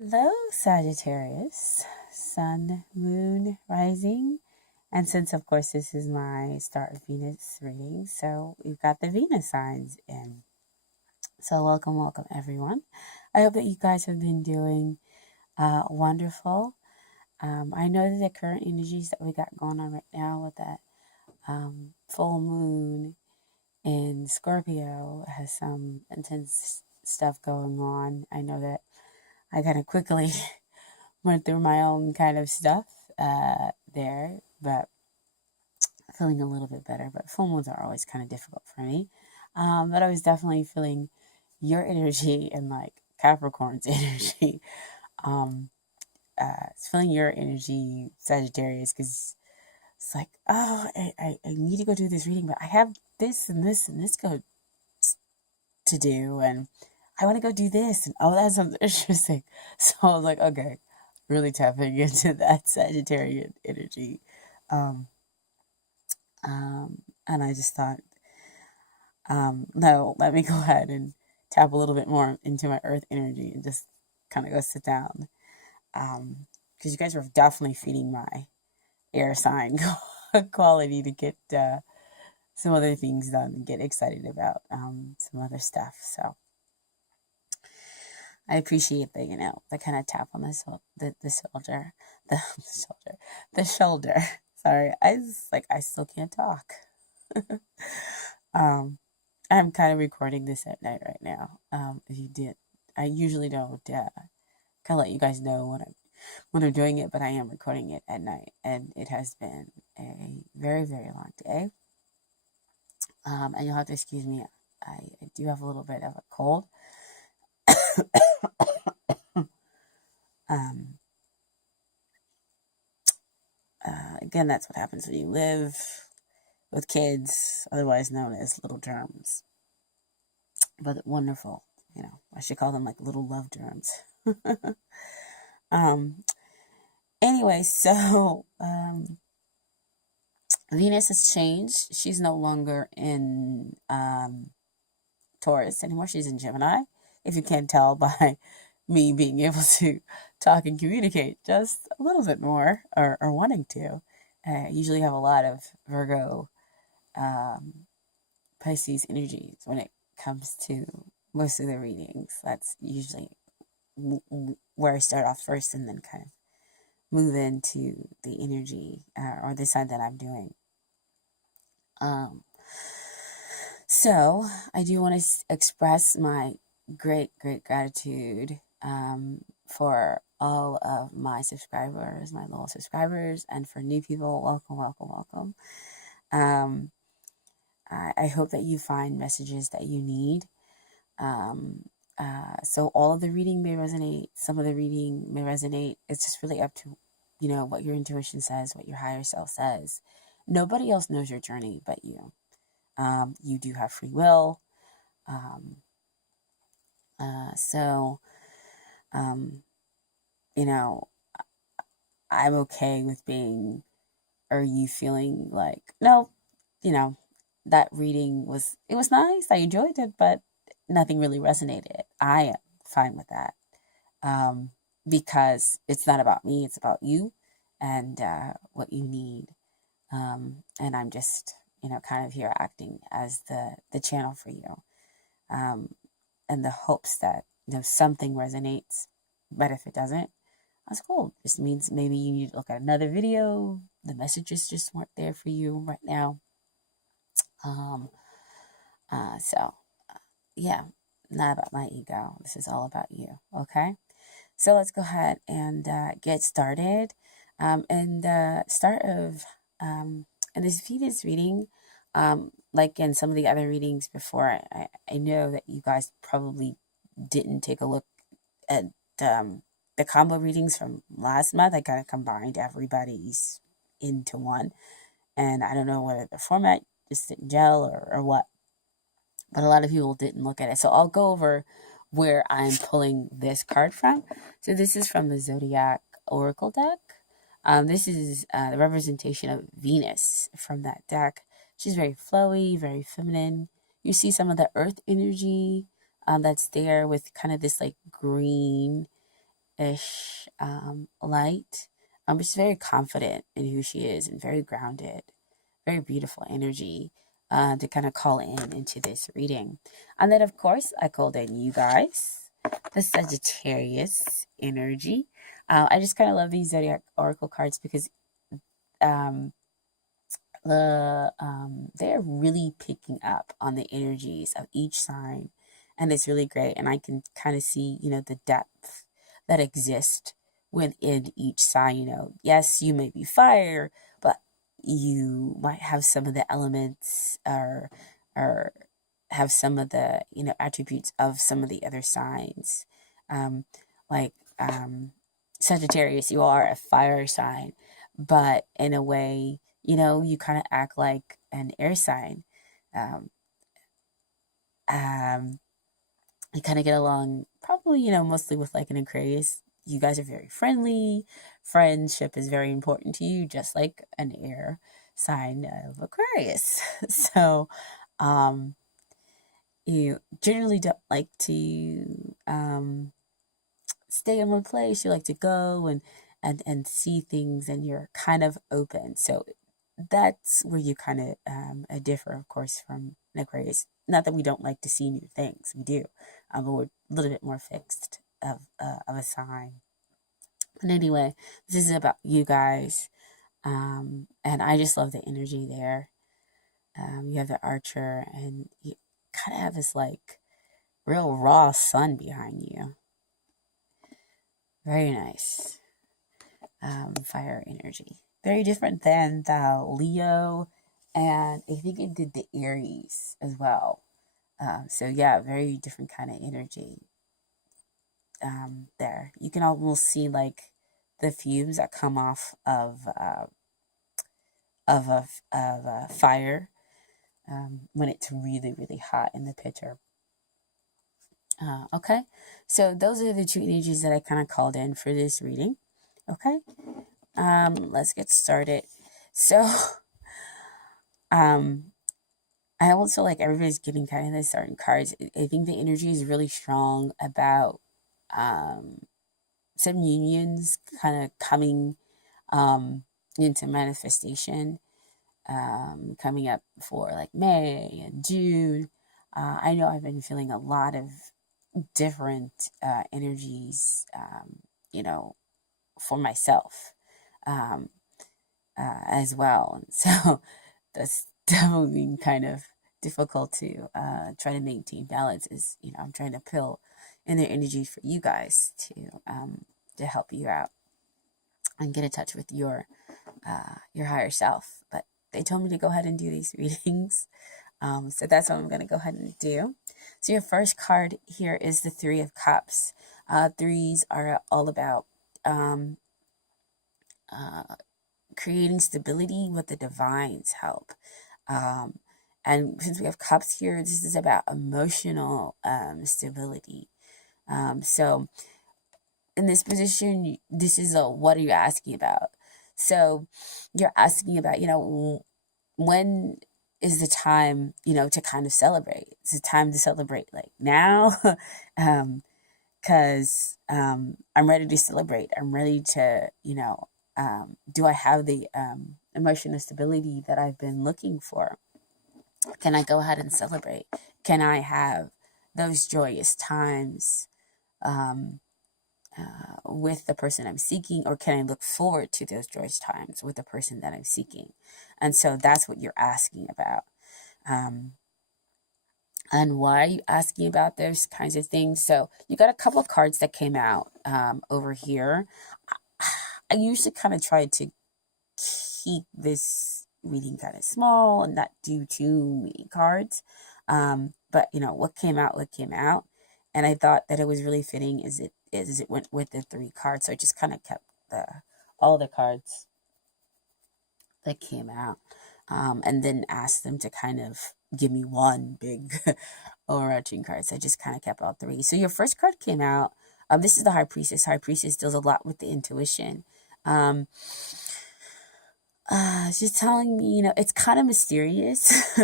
Hello, Sagittarius, Sun, Moon, Rising. And since, of course, this is my start of Venus reading, so we've got the Venus signs in. So, welcome, everyone. I hope that you guys have been doing wonderful. I know that the current energies that we got going on right now with that full moon in Scorpio has some intense stuff going on. I know that I kind of quickly went through my own kind of stuff there, but feeling a little bit better. But full moons are always kind of difficult for me. But I was definitely feeling your energy and like Capricorn's energy. Um, feeling your energy, Sagittarius, because it's like, oh, I need to go do this reading, but I have this and this and this to do, and I want to go do this, and oh, that sounds interesting. So I was like, okay, really tapping into that Sagittarian energy. Um, and I just thought, no, let me go ahead and tap a little bit more into my earth energy and just kind of go sit down. Because you guys were definitely feeding my air sign quality to get some other things done and get excited about some other stuff. So I appreciate the kind of tap on the shoulder, the shoulder, the shoulder. Sorry, I still can't talk. um, I'm kind of recording this at night right now. If you did, I usually don't kind of let you guys know when I'm doing it, but I am recording it at night, and it has been a very very long day. And you'll have to excuse me. I do have a little bit of a cold. um, Again, that's what happens when you live with kids, otherwise known as little germs. But wonderful, I should call them like little love germs. um, anyway, so Venus has changed. She's no longer in Taurus anymore. She's in Gemini. If you can't tell by me being able to talk and communicate just a little bit more or wanting to. I usually have a lot of Virgo, Pisces energies when it comes to most of the readings. That's usually where I start off first and then kind of move into the energy or the side that I'm doing. So I do want to express my great gratitude for all of my subscribers, my loyal subscribers, and for new people. Welcome. Um, I hope that you find messages that you need. So all of the reading may resonate. Some of the reading may resonate. It's just really up to, what your intuition says, what your higher self says. Nobody else knows your journey but you. You do have free will. Um, so, um, you know, I'm okay with being, or you feeling like, no, that reading it was nice. I enjoyed it, but nothing really resonated. I am fine with that. Because it's not about me, it's about you and what you need. And I'm just, kind of here acting as the channel for you. And the hopes that, something resonates. But if it doesn't, that's cool. This means maybe you need to look at another video. The messages just weren't there for you right now. Um, so yeah, not about my ego. This is all about you. Okay. So let's go ahead and get started. And the start of in this Venus reading, like in some of the other readings before, I know that you guys probably didn't take a look at the combo readings from last month. I kind of combined everybody's into one. And I don't know whether the format just didn't gel or what, but a lot of people didn't look at it. So I'll go over where I'm pulling this card from. So this is from the Zodiac Oracle deck. This is the representation of Venus from that deck. She's very flowy, very feminine. You see some of the earth energy that's there with kind of this like green ish light. She's very confident in who she is and very grounded, very beautiful energy to kind of call in into this reading. And then, of course, I called in you guys, the Sagittarius energy. I just kind of love these zodiac oracle cards because um, they're really picking up on the energies of each sign, and it's really great. And I can kind of see, the depth that exists within each sign. Yes, you may be fire, but you might have some of the elements or have some of the attributes of some of the other signs. um like Sagittarius, you are a fire sign, but in a way, you kind of act like an air sign. Um, um, you kind of get along probably, mostly with like an Aquarius. You guys are very friendly. Friendship is very important to you, just like an air sign of Aquarius. So, um, you generally don't like to stay in one place. You like to go and see things, and you're kind of open. So that's where you kind of differ, of course, from an Aquarius. Not that we don't like to see new things, we do, but we're a little bit more fixed of a sign. But anyway, this is about you guys, and I just love the energy there. You have the Archer, and you kind of have this like real raw sun behind you. Very nice. Fire energy. Very different than the Leo, and I think it did the Aries as well. So yeah, very different kind of energy there. You can almost see like the fumes that come off of a fire when it's really really hot in the picture. Okay, so those are the two energies that I kind of called in for this reading. Okay, let's get started. So, I also like everybody's getting kind of the certain cards. I think the energy is really strong about some unions kind of coming into manifestation, coming up for like May and June. I know I've been feeling a lot of different energies, for myself as well. And so that's definitely kind of difficult to try to maintain balance. Is I'm trying to pull in their energy for you guys to help you out and get in touch with your higher self. But they told me to go ahead and do these readings. So that's what I'm going to go ahead and do. So your first card here is the Three of Cups. Threes are all about creating stability with the divine's help. And since we have cups here, this is about emotional stability. So in this position, this is what are you asking about? So you're asking about, when is the time, to kind of celebrate? It's the time to celebrate like now. Because I'm ready to celebrate. I'm ready to, do I have the emotional stability that I've been looking for? Can I go ahead and celebrate? Can I have those joyous times with the person I'm seeking, or can I look forward to those joyous times with the person that I'm seeking? And so that's what you're asking about. And why are you asking about those kinds of things? So you got a couple of cards that came out over here. I usually kind of try to keep this reading kind of small and not do too many cards. But what came out, and I thought that it was really fitting as it went with the three cards. So I just kind of kept all the cards that came out, and then asked them to kind of give me one big overarching card. So I just kind of kept all three. So your first card came out. This is the High Priestess. High Priestess deals a lot with the intuition. She's telling me, it's kind of mysterious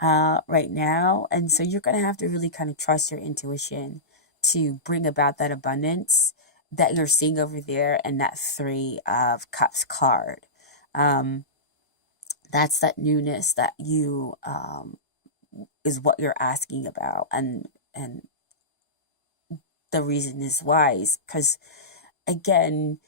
right now. And so you're going to have to really kind of trust your intuition to bring about that abundance. that you're seeing over there in that Three of Cups card. That's that newness that you is what you're asking about, and the reason is why is because, again,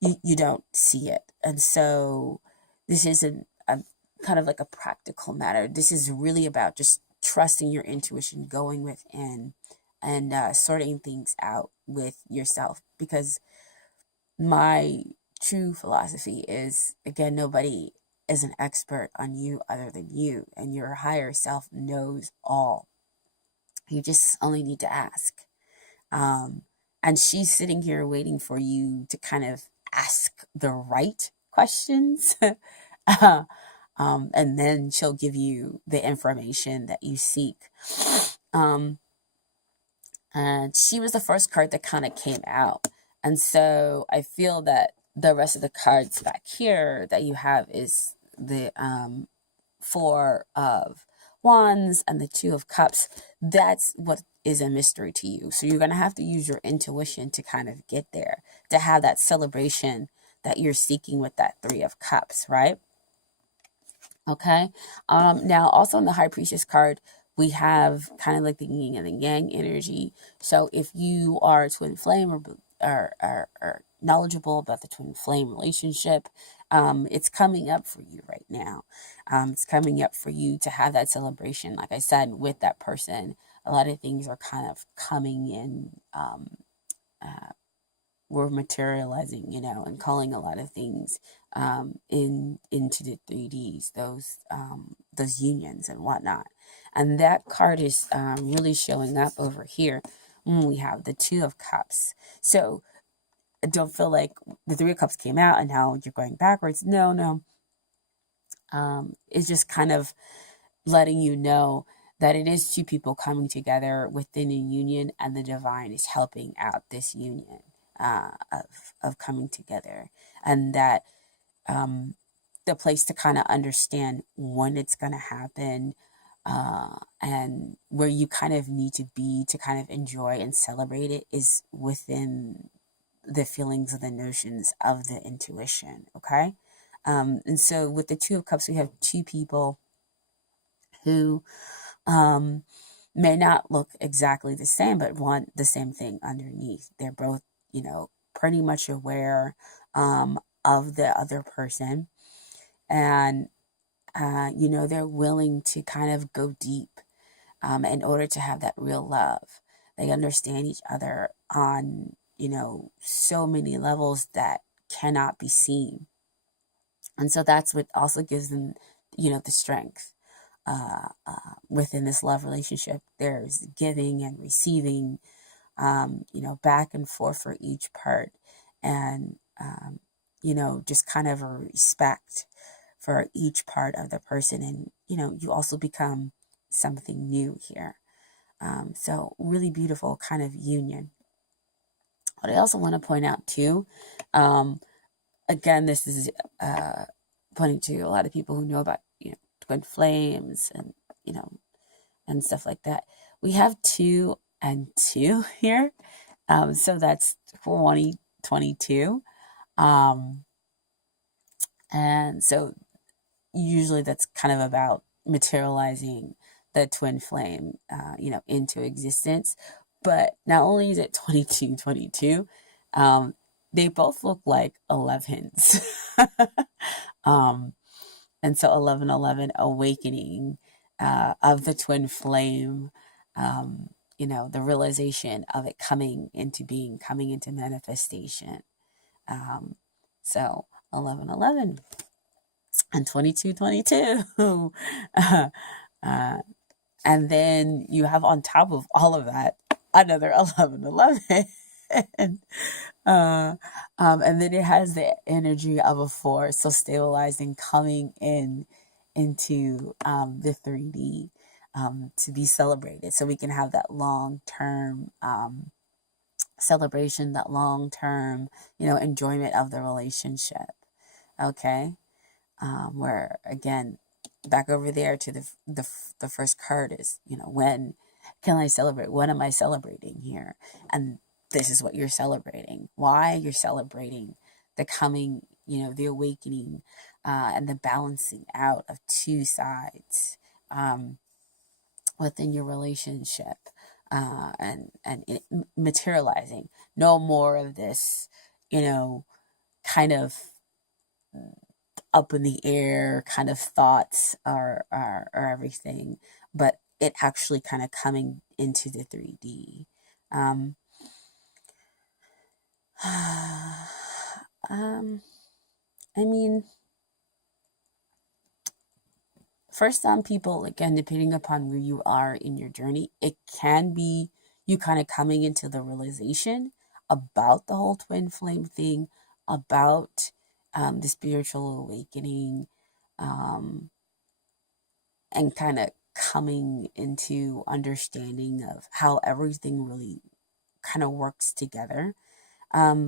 you don't see it, and so this isn't a kind of like a practical matter. This is really about just trusting your intuition, going within, and sorting things out with yourself, because my true philosophy is, again, nobody is an expert on you other than you, and your higher self knows all. You just only need to ask. Um, and she's sitting here waiting for you to kind of ask the right questions. And then she'll give you the information that you seek. Um, and she was the first card that kind of came out. And so I feel that the rest of the cards back here that you have is the Four of Wands and the Two of Cups. That's what is a mystery to you. So you're going to have to use your intuition to kind of get there, to have that celebration that you're seeking with that Three of Cups, right? Okay. Now, also in the High Priestess card, we have kind of like the yin and the yang energy. So if you are a twin flame, or knowledgeable about the twin flame relationship, it's coming up for you right now. It's coming up for you to have that celebration. Like I said, with that person, a lot of things are kind of coming in. We're materializing, and calling a lot of things into the 3Ds, those unions and whatnot. And that card is really showing up over here when we have the Two of Cups. So don't feel like the Three of Cups came out and now you're going backwards. No. It's just kind of letting you know that it is two people coming together within a union, and the divine is helping out this union of coming together, and that the place to kind of understand when it's going to happen, and where you kind of need to be to kind of enjoy and celebrate it is within the feelings of the notions of the intuition. Okay. And so with the Two of Cups, we have two people who may not look exactly the same, but want the same thing underneath. They're both, pretty much aware of the other person. And, they're willing to kind of go deep in order to have that real love. They understand each other on, so many levels that cannot be seen. And so that's what also gives them, the strength. Within this love relationship, there's giving and receiving, back and forth for each part, and just kind of a respect for each part of the person, and you also become something new here. So really beautiful kind of union. What I also want to point out too, again, this is pointing to a lot of people who know about twin flames and and stuff like that. We have 2 and 2 here, so that's 2022, and so usually that's kind of about materializing the twin flame, into existence. But not only is it 2222, they both look like 11s. And so 1111, awakening of the twin flame, the realization of it coming into being, coming into manifestation. So 1111 and 2222. And then you have on top of all of that another 1111. And then it has the energy of a 4, so stabilizing, coming into the 3D, to be celebrated, so we can have that long-term celebration, that long-term enjoyment of the relationship. Okay. Where again, back over there to the first card is, when can I celebrate? What am I celebrating here? And this is what you're celebrating. Why you're celebrating the coming, the awakening, and the balancing out of two sides within your relationship, and it materializing. No more of this, kind of up in the air kind of thoughts or everything, but it actually kind of coming into the 3D. I mean, for some people, again, depending upon where you are in your journey, it can be you kind of coming into the realization about the whole twin flame thing, about the spiritual awakening, and kind of coming into understanding of how everything really kind of works together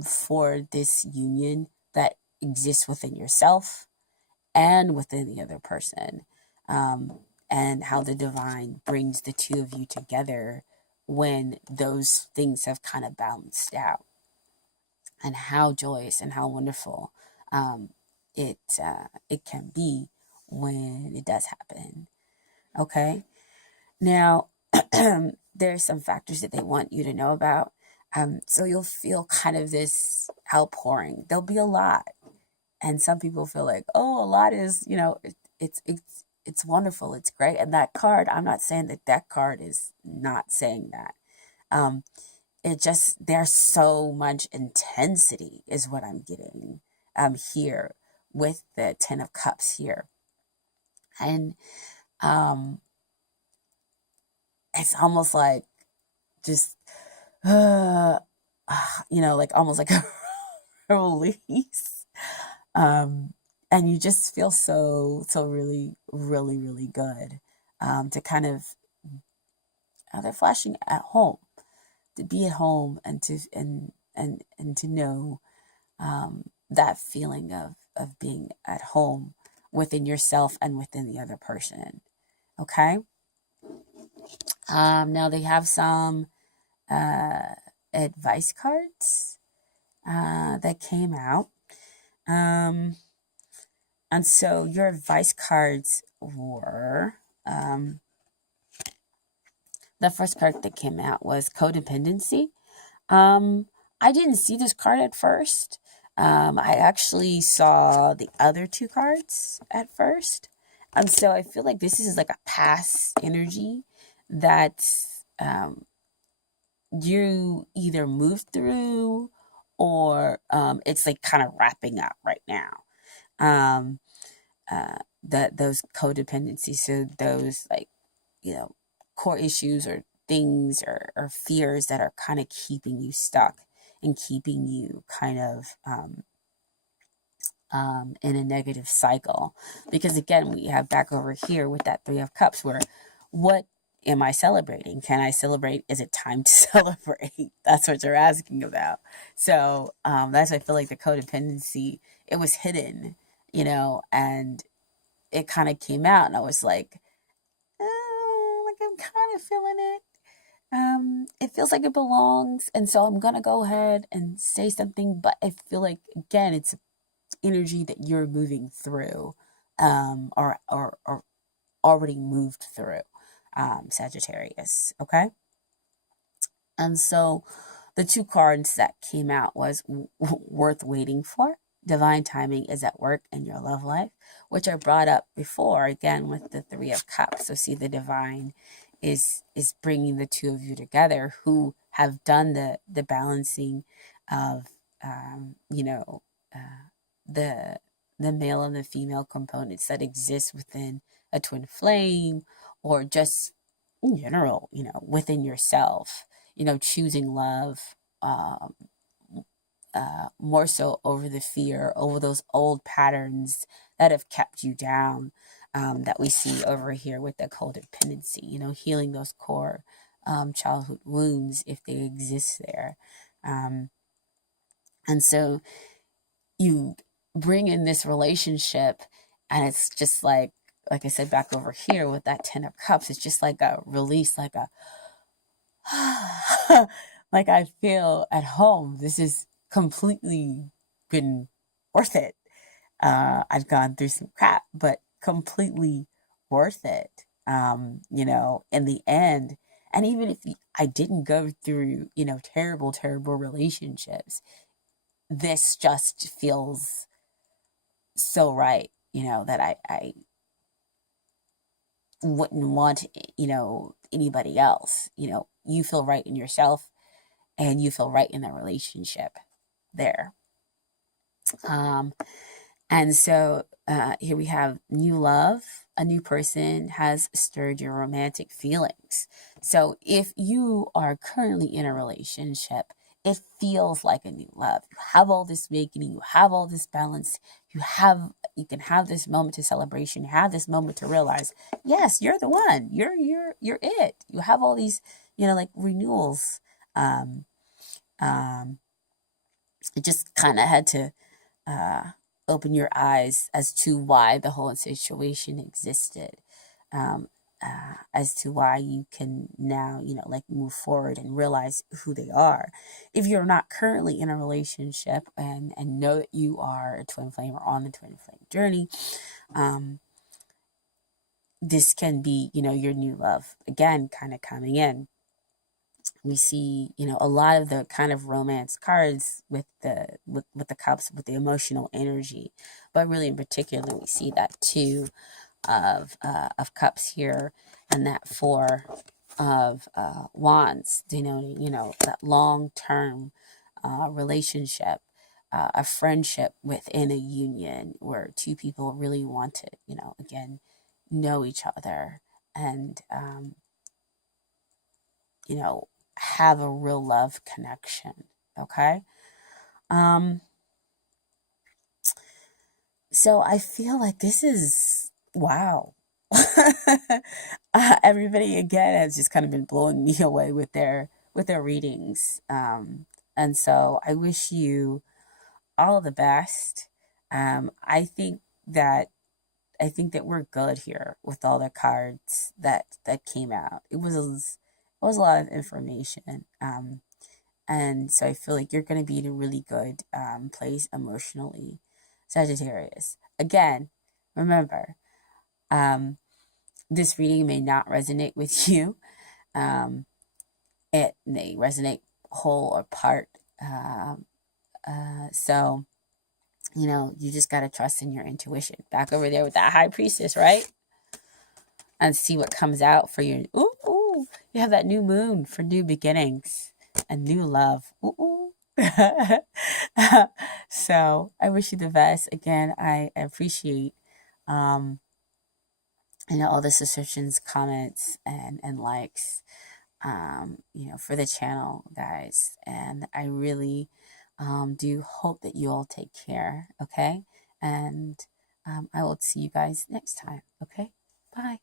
for this union that exists within yourself and within the other person, and how the divine brings the two of you together when those things have kind of balanced out, and how joyous and how wonderful it can be when it does happen. Okay, now there's some factors that they want you to know about. So you'll feel kind of this outpouring. There'll be a lot, and some people feel like, oh, a lot is, it's wonderful, it's great. And that card, I'm not saying that card is not saying that. It just, there's so much intensity is what I'm getting here with the 10 of Cups here. And it's almost like just, like almost like a release. And you just feel so really, really, really good to kind of, they're flashing at home, to be at home and to know that feeling of being at home within yourself and within the other person. Okay. Now they have some advice cards that came out. And so your advice cards were, the first card that came out was codependency. I didn't see this card at first. I actually saw the other two cards at first. And so I feel like this is like a past energy that you either moved through, or it's like kind of wrapping up right now. That those codependencies, so those like, core issues or things or fears that are kind of keeping you stuck and keeping you kind of in a negative cycle. Because again, we have back over here with that 3 of Cups, where what am I celebrating? Can I celebrate? Is it time to celebrate? That's what you're asking about. So that's why I feel like the codependency, it was hidden, and it kind of came out, and I was like, like I'm kind of feeling it. It feels like it belongs, and so I'm gonna go ahead and say something, but I feel like, again, it's energy that you're moving through, or already moved through, Sagittarius. Okay, and so the two cards that came out was worth waiting for. Divine timing is at work in your love life, which I brought up before, again, with the 3 of Cups. So see, the divine is bringing the two of you together, who have done the balancing of the male and the female components that exist within a twin flame, or just in general, within yourself, choosing love, more so over the fear, over those old patterns that have kept you down, that we see over here with the codependency, healing those core childhood wounds if they exist there. And so you bring in this relationship, and it's just like I said, back over here with that 10 of Cups, it's just like a release, like a like I feel at home. This has completely been worth it. I've gone through some crap, but completely worth it. In the end, and even if I didn't go through, terrible, terrible relationships, this just feels so right, that I wouldn't want, anybody else. You feel right in yourself and you feel right in the relationship there. Um, And so here we have new love. A new person has stirred your romantic feelings. So if you are currently in a relationship, it feels like a new love. You have all this awakening, you have all this balance, you can have this moment to celebration, you have this moment to realize, yes, you're the one. You're it. You have all these, like renewals. Um, um, it just kind of had to uh, open your eyes as to why the whole situation existed, as to why you can now, like move forward and realize who they are. If you're not currently in a relationship and know that you are a twin flame or on the twin flame journey, this can be, your new love again, kind of coming in. We see, a lot of the kind of romance cards with the cups, with the emotional energy, but really in particular we see that two of cups here, and that four of wands, denoting, that long-term relationship, a friendship within a union where two people really want to, again, know each other and have a real love connection. Okay. Um, so I feel like this is wow. Everybody again has just kind of been blowing me away with their readings. And so I wish you all the best. I think that we're good here with all the cards that came out. It was a lot of information. And so I feel like you're going to be in a really good place emotionally, Sagittarius. Again, remember, this reading may not resonate with you. Um, it may resonate whole or part. So, you just got to trust in your intuition. Back over there with that high priestess, right? And see what comes out for you. Ooh, ooh, you have that new moon for new beginnings and new love. Ooh, ooh. So I wish you the best. Again, I appreciate um, all the subscriptions, comments, and likes, for the channel, guys. And I really do hope that you all take care. Okay, and I will see you guys next time. Okay, bye.